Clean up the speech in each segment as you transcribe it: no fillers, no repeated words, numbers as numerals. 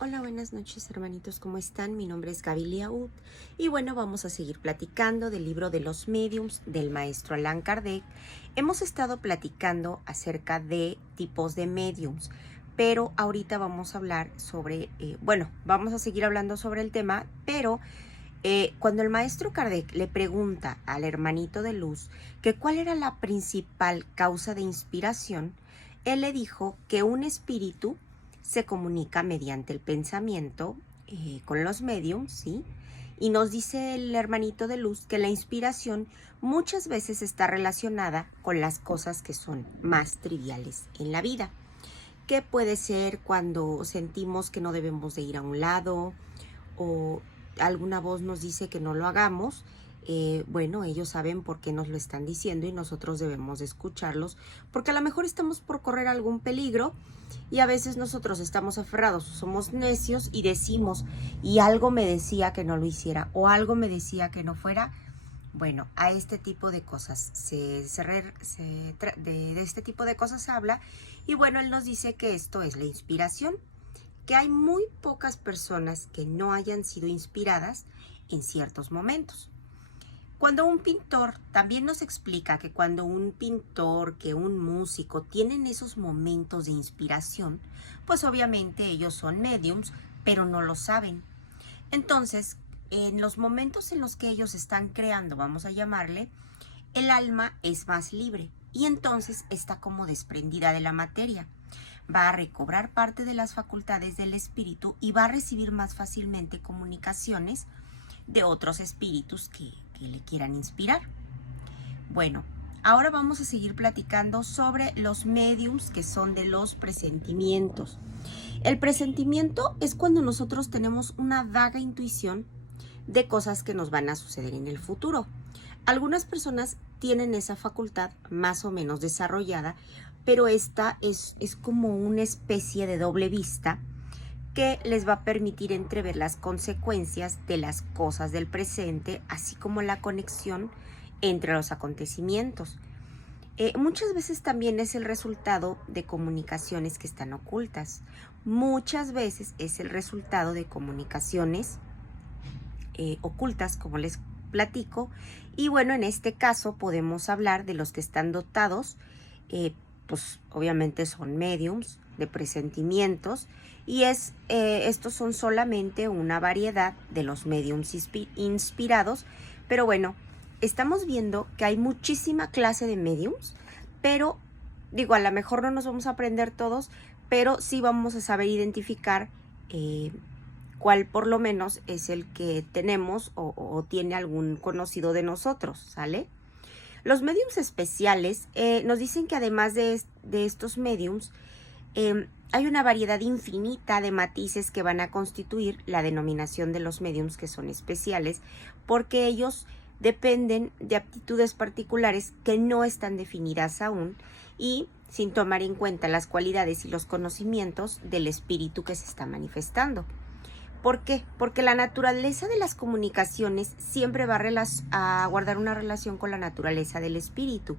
Hola, buenas noches hermanitos, ¿cómo están? Mi nombre es Gaby Liaud y bueno, vamos a seguir platicando del libro de los mediums del maestro Allan Kardec. Hemos estado platicando acerca de tipos de mediums, pero ahorita vamos a hablar sobre, vamos a seguir hablando sobre el tema, pero cuando el maestro Kardec le pregunta al hermanito de luz que cuál era la principal causa de inspiración, él le dijo que un espíritu se comunica mediante el pensamiento con los mediums, ¿sí? Y nos dice el hermanito de luz que la inspiración muchas veces está relacionada con las cosas que son más triviales en la vida, que puede ser cuando sentimos que no debemos de ir a un lado o alguna voz nos dice que no lo hagamos. Bueno, ellos saben por qué nos lo están diciendo y nosotros debemos de escucharlos, porque a lo mejor estamos por correr algún peligro y a veces nosotros estamos aferrados, somos necios y decimos, y algo me decía que no lo hiciera o algo me decía que no fuera. Bueno, a este tipo de cosas de este tipo de cosas se habla, y bueno, él nos dice que esto es la inspiración, que hay muy pocas personas que no hayan sido inspiradas en ciertos momentos. Cuando un pintor, también nos explica que cuando un pintor, que un músico tienen esos momentos de inspiración, pues obviamente ellos son mediums, pero no lo saben. Entonces, en los momentos en los que ellos están creando, vamos a llamarle, el alma es más libre y entonces está como desprendida de la materia. Va a recobrar parte de las facultades del espíritu y va a recibir más fácilmente comunicaciones de otros espíritus que le quieran inspirar. Bueno, ahora vamos a seguir platicando sobre los mediums, que son de los presentimientos. El presentimiento es cuando nosotros tenemos una vaga intuición de cosas que nos van a suceder en el futuro. Algunas personas tienen esa facultad más o menos desarrollada, pero esta es como una especie de doble vista que les va a permitir entrever las consecuencias de las cosas del presente, así como la conexión entre los acontecimientos. Muchas veces también es el resultado de comunicaciones que están ocultas. Muchas veces es el resultado de comunicaciones ocultas, como les platico. Y bueno, en este caso podemos hablar de los que están dotados, pues obviamente son mediums de presentimientos, y estos son solamente una variedad de los mediums inspirados, pero bueno, estamos viendo que hay muchísima clase de mediums, pero digo, a lo mejor no nos vamos a aprender todos, pero sí vamos a saber identificar cuál por lo menos es el que tenemos o tiene algún conocido de nosotros, ¿sale? Los mediums especiales nos dicen que además de estos mediums, hay una variedad infinita de matices que van a constituir la denominación de los mediums que son especiales, porque ellos dependen de aptitudes particulares que no están definidas aún y sin tomar en cuenta las cualidades y los conocimientos del espíritu que se está manifestando. ¿Por qué? Porque la naturaleza de las comunicaciones siempre va a guardar una relación con la naturaleza del espíritu.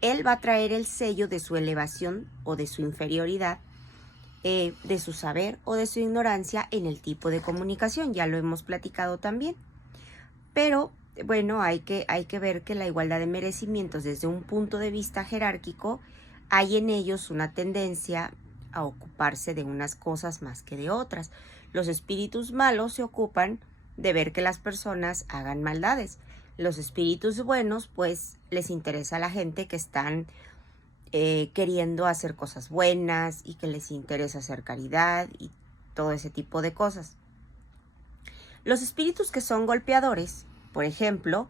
Él va a traer el sello de su elevación o de su inferioridad, de su saber o de su ignorancia en el tipo de comunicación. Ya lo hemos platicado también. Pero bueno, hay que ver que la igualdad de merecimientos desde un punto de vista jerárquico, hay en ellos una tendencia a ocuparse de unas cosas más que de otras. Los espíritus malos se ocupan de ver que las personas hagan maldades. Los espíritus buenos, pues, les interesa a la gente que están queriendo hacer cosas buenas y que les interesa hacer caridad y todo ese tipo de cosas. Los espíritus que son golpeadores, por ejemplo,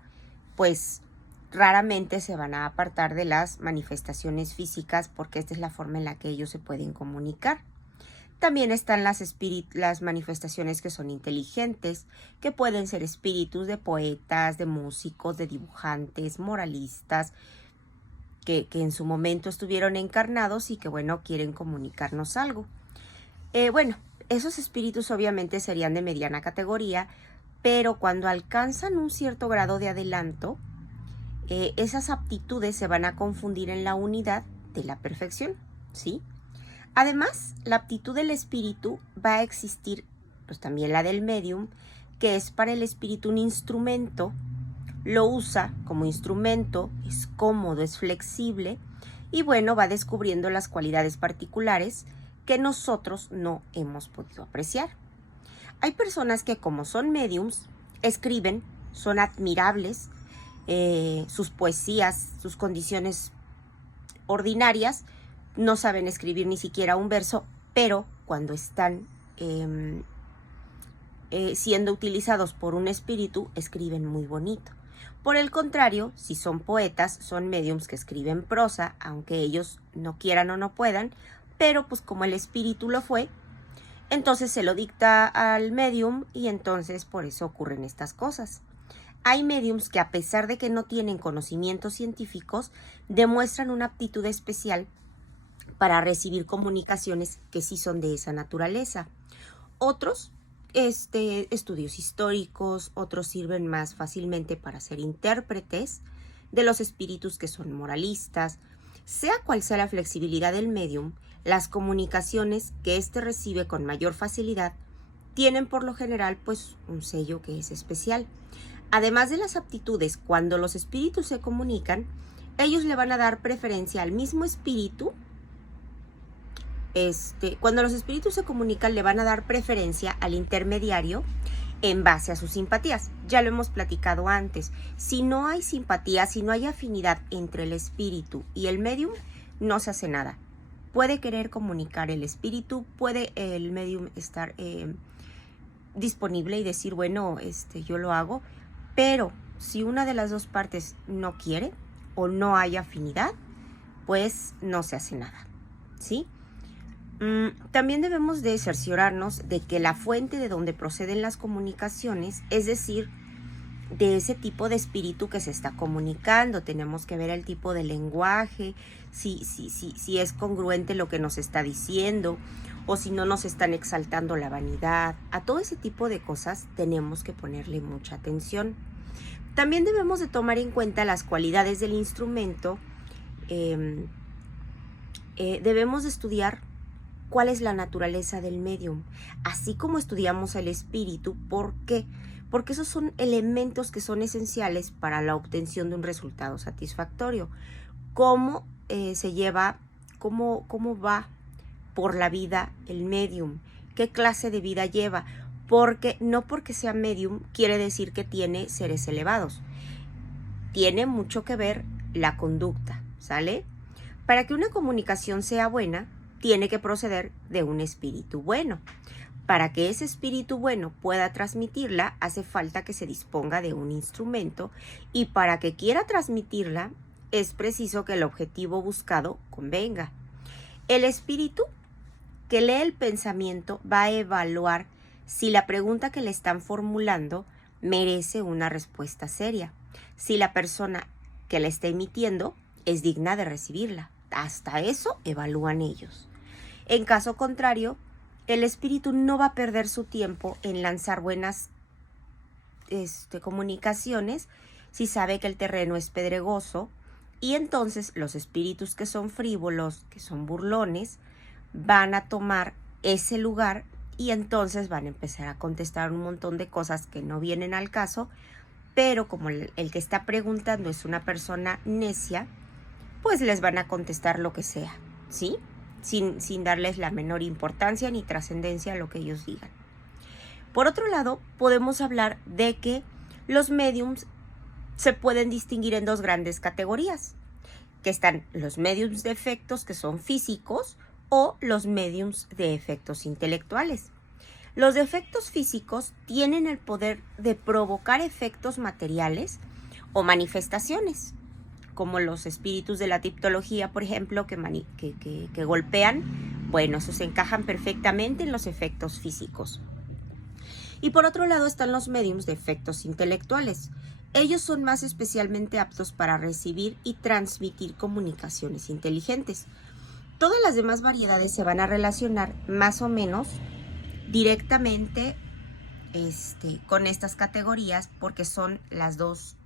pues raramente se van a apartar de las manifestaciones físicas porque esta es la forma en la que ellos se pueden comunicar. También están las manifestaciones que son inteligentes, que pueden ser espíritus de poetas, de músicos, de dibujantes, moralistas, que en su momento estuvieron encarnados y que, bueno, quieren comunicarnos algo. Bueno, esos espíritus obviamente serían de mediana categoría, pero cuando alcanzan un cierto grado de adelanto, esas aptitudes se van a confundir en la unidad de la perfección, ¿sí? Además, la aptitud del espíritu va a existir, pues también la del medium, que es para el espíritu un instrumento, lo usa como instrumento, es cómodo, es flexible y bueno, va descubriendo las cualidades particulares que nosotros no hemos podido apreciar. Hay personas que como son mediums, escriben, son admirables, sus poesías, sus condiciones ordinarias, no saben escribir ni siquiera un verso, pero cuando están siendo utilizados por un espíritu, escriben muy bonito. Por el contrario, si son poetas, son mediums que escriben prosa, aunque ellos no quieran o no puedan, pero pues como el espíritu lo fue, entonces se lo dicta al medium y entonces por eso ocurren estas cosas. Hay mediums que a pesar de que no tienen conocimientos científicos, demuestran una aptitud especial para recibir comunicaciones que sí son de esa naturaleza. Otros, estudios históricos, otros sirven más fácilmente para ser intérpretes de los espíritus que son moralistas. Sea cual sea la flexibilidad del medium, las comunicaciones que éste recibe con mayor facilidad tienen por lo general pues un sello que es especial. Además de las aptitudes, cuando los espíritus se comunican, ellos le van a dar preferencia al mismo espíritu. Cuando los espíritus se comunican, le van a dar preferencia al intermediario en base a sus simpatías. Ya lo hemos platicado antes. Si no hay simpatía, si no hay afinidad entre el espíritu y el medium, no se hace nada. Puede querer comunicar el espíritu, puede el medium estar disponible y decir, bueno, yo lo hago, pero si una de las dos partes no quiere o no hay afinidad, pues no se hace nada, ¿sí? También debemos de cerciorarnos de que la fuente de donde proceden las comunicaciones, es decir, de ese tipo de espíritu que se está comunicando, tenemos que ver el tipo de lenguaje, si es congruente lo que nos está diciendo o si no nos están exaltando la vanidad. A todo ese tipo de cosas tenemos que ponerle mucha atención. También debemos de tomar en cuenta las cualidades del instrumento. Debemos de estudiar cuál es la naturaleza del medium, así como estudiamos el espíritu. ¿Por qué? Porque esos son elementos que son esenciales para la obtención de un resultado satisfactorio. ¿Cómo se lleva, cómo va por la vida el medium? ¿Qué clase de vida lleva? Porque no porque sea medium quiere decir que tiene seres elevados. Tiene mucho que ver la conducta, ¿sale? Para que una comunicación sea buena, tiene que proceder de un espíritu bueno. Para que ese espíritu bueno pueda transmitirla, hace falta que se disponga de un instrumento, y para que quiera transmitirla, es preciso que el objetivo buscado convenga. El espíritu que lee el pensamiento va a evaluar si la pregunta que le están formulando merece una respuesta seria, si la persona que la está emitiendo es digna de recibirla. Hasta eso evalúan ellos. En caso contrario, el espíritu no va a perder su tiempo en lanzar buenas comunicaciones si sabe que el terreno es pedregoso, y entonces los espíritus que son frívolos, que son burlones, van a tomar ese lugar y entonces van a empezar a contestar un montón de cosas que no vienen al caso, pero como el que está preguntando es una persona necia, pues les van a contestar lo que sea, ¿sí? Sin darles la menor importancia ni trascendencia a lo que ellos digan. Por otro lado, podemos hablar de que los mediums se pueden distinguir en dos grandes categorías, que están los mediums de efectos, que son físicos, o los mediums de efectos intelectuales. Los de efectos físicos tienen el poder de provocar efectos materiales o manifestaciones, como los espíritus de la tipología, por ejemplo, que golpean. Bueno, esos se encajan perfectamente en los efectos físicos. Y por otro lado están los mediums de efectos intelectuales. Ellos son más especialmente aptos para recibir y transmitir comunicaciones inteligentes. Todas las demás variedades se van a relacionar más o menos directamente con estas categorías, porque son las dos.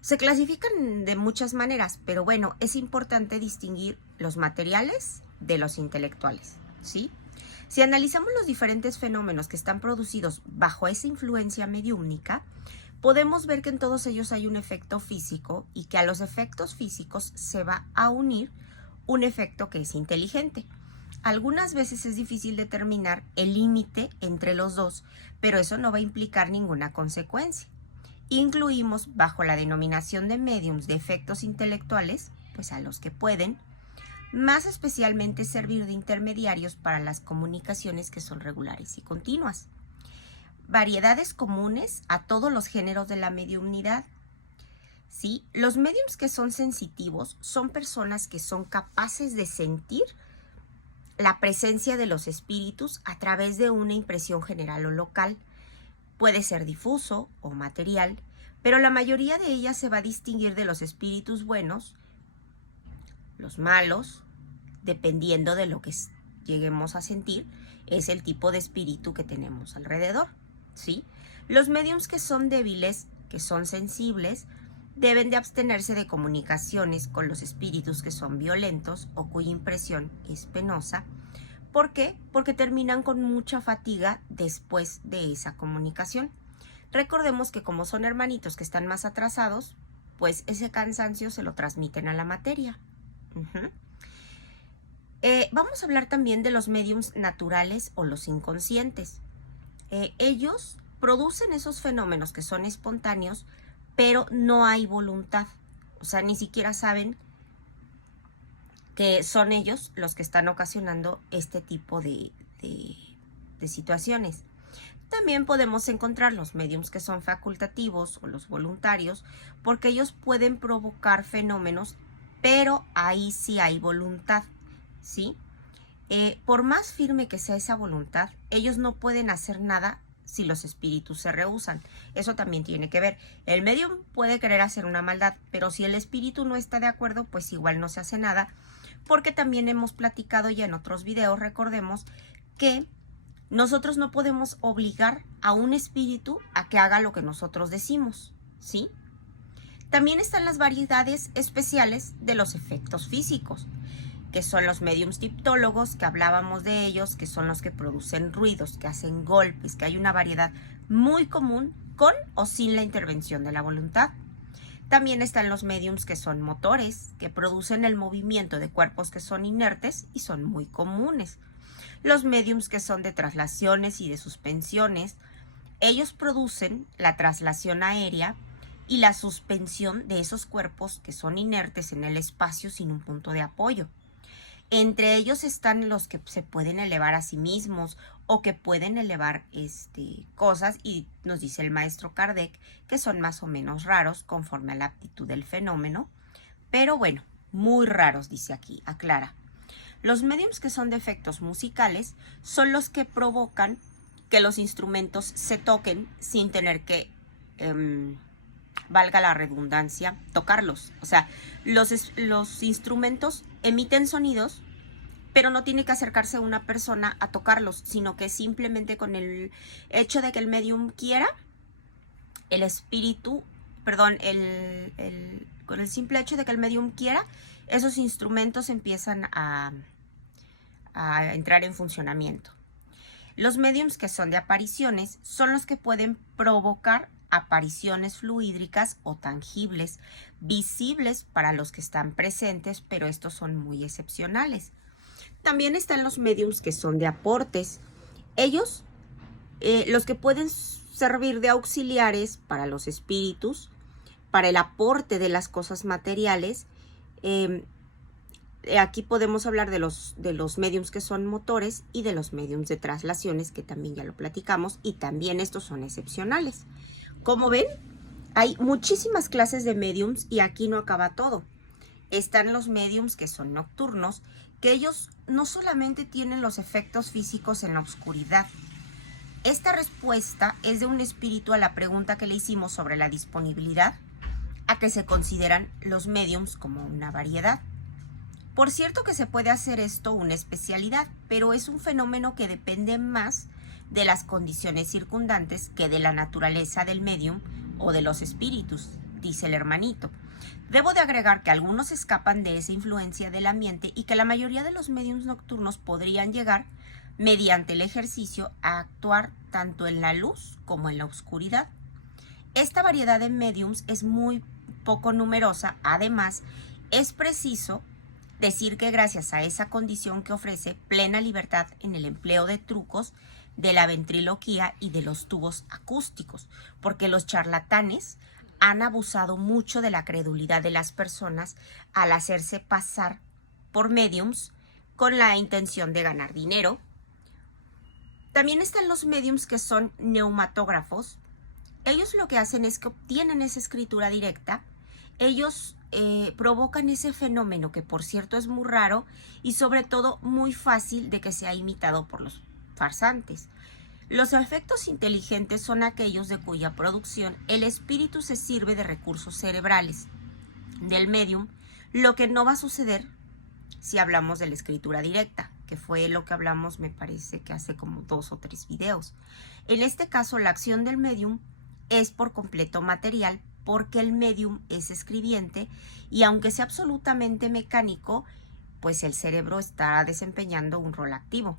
Se clasifican de muchas maneras, pero bueno, es importante distinguir los materiales de los intelectuales, ¿sí? Si analizamos los diferentes fenómenos que están producidos bajo esa influencia mediúmnica, podemos ver que en todos ellos hay un efecto físico y que a los efectos físicos se va a unir un efecto que es inteligente. Algunas veces es difícil determinar el límite entre los dos, pero eso no va a implicar ninguna consecuencia. Incluimos bajo la denominación de médiums de efectos intelectuales, pues a los que pueden, más especialmente servir de intermediarios para las comunicaciones que son regulares y continuas. Variedades comunes a todos los géneros de la mediumnidad. ¿Sí? Los médiums que son sensitivos son personas que son capaces de sentir la presencia de los espíritus a través de una impresión general o local. Puede ser difuso o material, pero la mayoría de ellas se va a distinguir de los espíritus buenos, los malos, dependiendo de lo que lleguemos a sentir, es el tipo de espíritu que tenemos alrededor, ¿sí? Los médiums que son débiles, que son sensibles, deben de abstenerse de comunicaciones con los espíritus que son violentos o cuya impresión es penosa. ¿Por qué? Porque terminan con mucha fatiga después de esa comunicación. Recordemos que como son hermanitos que están más atrasados, pues ese cansancio se lo transmiten a la materia. Vamos a hablar también de los médiums naturales o los inconscientes. Ellos producen esos fenómenos que son espontáneos, pero no hay voluntad. O sea, ni siquiera saben que son ellos los que están ocasionando este tipo de situaciones. También podemos encontrar los médiums que son facultativos o los voluntarios, porque ellos pueden provocar fenómenos, pero ahí sí hay voluntad, ¿sí? Por más firme que sea esa voluntad, ellos no pueden hacer nada si los espíritus se rehúsan. Eso también tiene que ver. El médium puede querer hacer una maldad, pero si el espíritu no está de acuerdo, pues igual no se hace nada, porque también hemos platicado ya en otros videos, recordemos que nosotros no podemos obligar a un espíritu a que haga lo que nosotros decimos, ¿sí? También están las variedades especiales de los efectos físicos, que son los médiums tiptólogos, que hablábamos de ellos, que son los que producen ruidos, que hacen golpes, que hay una variedad muy común con o sin la intervención de la voluntad. También están los médiums que son motores, que producen el movimiento de cuerpos que son inertes y son muy comunes. Los médiums que son de traslaciones y de suspensiones, ellos producen la traslación aérea y la suspensión de esos cuerpos que son inertes en el espacio sin un punto de apoyo. Entre ellos están los que se pueden elevar a sí mismos o que pueden elevar cosas, y nos dice el maestro Kardec que son más o menos raros conforme a la aptitud del fenómeno, pero bueno, muy raros, dice aquí, aclara. Los médiums que son de efectos musicales son los que provocan que los instrumentos se toquen sin tener que, valga la redundancia, tocarlos. O sea, los instrumentos emiten sonidos, pero no tiene que acercarse una persona a tocarlos, sino que simplemente con el hecho de que el médium quiera, el espíritu, perdón, con el simple hecho de que el médium quiera, esos instrumentos empiezan a entrar en funcionamiento. Los médiums que son de apariciones son los que pueden provocar apariciones fluídricas o tangibles, visibles para los que están presentes, pero estos son muy excepcionales. También están los médiums que son de aportes. Ellos, los que pueden servir de auxiliares para los espíritus, para el aporte de las cosas materiales. Aquí podemos hablar de los médiums que son motores y de los médiums de traslaciones, que también ya lo platicamos, y también estos son excepcionales. Como ven, hay muchísimas clases de médiums y aquí no acaba todo. Están los médiums que son nocturnos, que ellos no solamente tienen los efectos físicos en la oscuridad. Esta respuesta es de un espíritu a la pregunta que le hicimos sobre la disponibilidad, a que se consideran los médiums como una variedad. Por cierto que se puede hacer esto una especialidad, pero es un fenómeno que depende más de las condiciones circundantes que de la naturaleza del médium o de los espíritus, dice el hermanito. Debo de agregar que algunos escapan de esa influencia del ambiente y que la mayoría de los médiums nocturnos podrían llegar, mediante el ejercicio, a actuar tanto en la luz como en la oscuridad. Esta variedad de médiums es muy poco numerosa. Además, es preciso decir que gracias a esa condición que ofrece plena libertad en el empleo de trucos, de la ventriloquía y de los tubos acústicos, porque los charlatanes han abusado mucho de la credulidad de las personas al hacerse pasar por médiums con la intención de ganar dinero. También están los médiums que son neumatógrafos. Ellos lo que hacen es que obtienen esa escritura directa. Ellos provocan ese fenómeno que, por cierto, es muy raro y sobre todo muy fácil de que sea imitado por los farsantes. Los efectos inteligentes son aquellos de cuya producción el espíritu se sirve de recursos cerebrales del medium, lo que no va a suceder si hablamos de la escritura directa, que fue lo que hablamos, me parece que hace como 2 o 3 videos. En este caso, la acción del medium es por completo material, porque el medium es escribiente y aunque sea absolutamente mecánico, pues el cerebro está desempeñando un rol activo.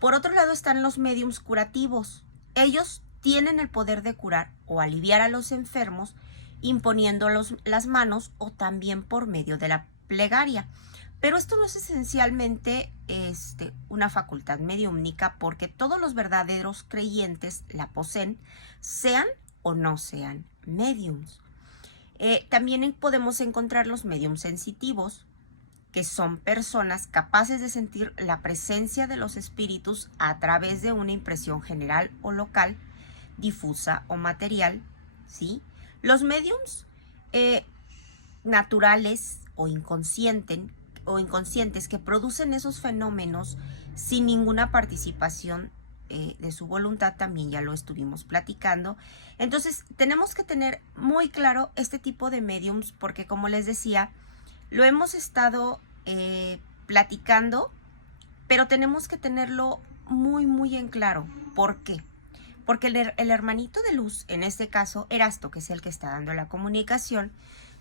Por otro lado están los médiums curativos. Ellos tienen el poder de curar o aliviar a los enfermos imponiendo las manos o también por medio de la plegaria. Pero esto no es esencialmente una facultad mediúmnica, porque todos los verdaderos creyentes la poseen, sean o no sean médiums. También podemos encontrar los médiums sensitivos, que son personas capaces de sentir la presencia de los espíritus a través de una impresión general o local, difusa o material, ¿sí? Los médiums naturales o inconscientes que producen esos fenómenos sin ninguna participación de su voluntad, también ya lo estuvimos platicando. Entonces tenemos que tener muy claro este tipo de médiums, porque como les decía, lo hemos estado platicando, pero tenemos que tenerlo muy muy en claro. ¿Por qué? Porque el hermanito de luz, en este caso Erasto, que es el que está dando la comunicación,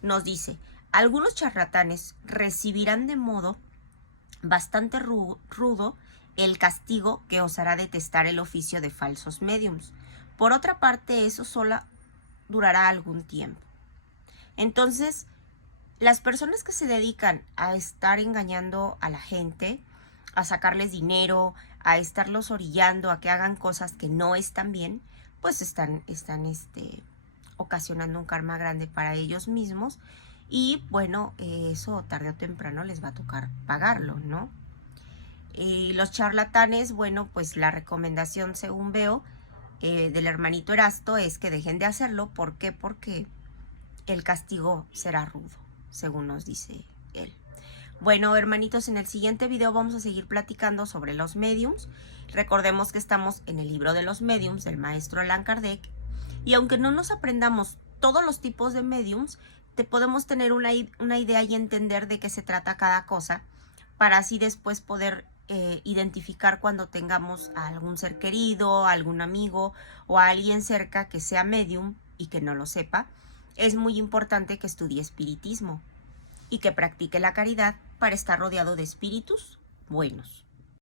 nos dice: algunos charlatanes recibirán de modo bastante rudo el castigo que os hará detestar el oficio de falsos médiums. Por otra parte, eso solo durará algún tiempo. Entonces, las personas que se dedican a estar engañando a la gente, a sacarles dinero, a estarlos orillando a que hagan cosas que no están bien, pues están ocasionando un karma grande para ellos mismos. Y bueno, eso tarde o temprano les va a tocar pagarlo, ¿no? Y los charlatanes, bueno, pues la recomendación, según veo, del hermanito Erasto es que dejen de hacerlo. ¿Por qué? Porque el castigo será rudo, según nos dice él. Bueno, hermanitos, en el siguiente video vamos a seguir platicando sobre los mediums. Recordemos que estamos en el libro de los mediums del maestro Allan Kardec. Y aunque no nos aprendamos todos los tipos de mediums, podemos tener una idea y entender de qué se trata cada cosa, para así después poder identificar cuando tengamos a algún ser querido, a algún amigo o a alguien cerca que sea medium y que no lo sepa. Es muy importante que estudie espiritismo y que practique la caridad para estar rodeado de espíritus buenos.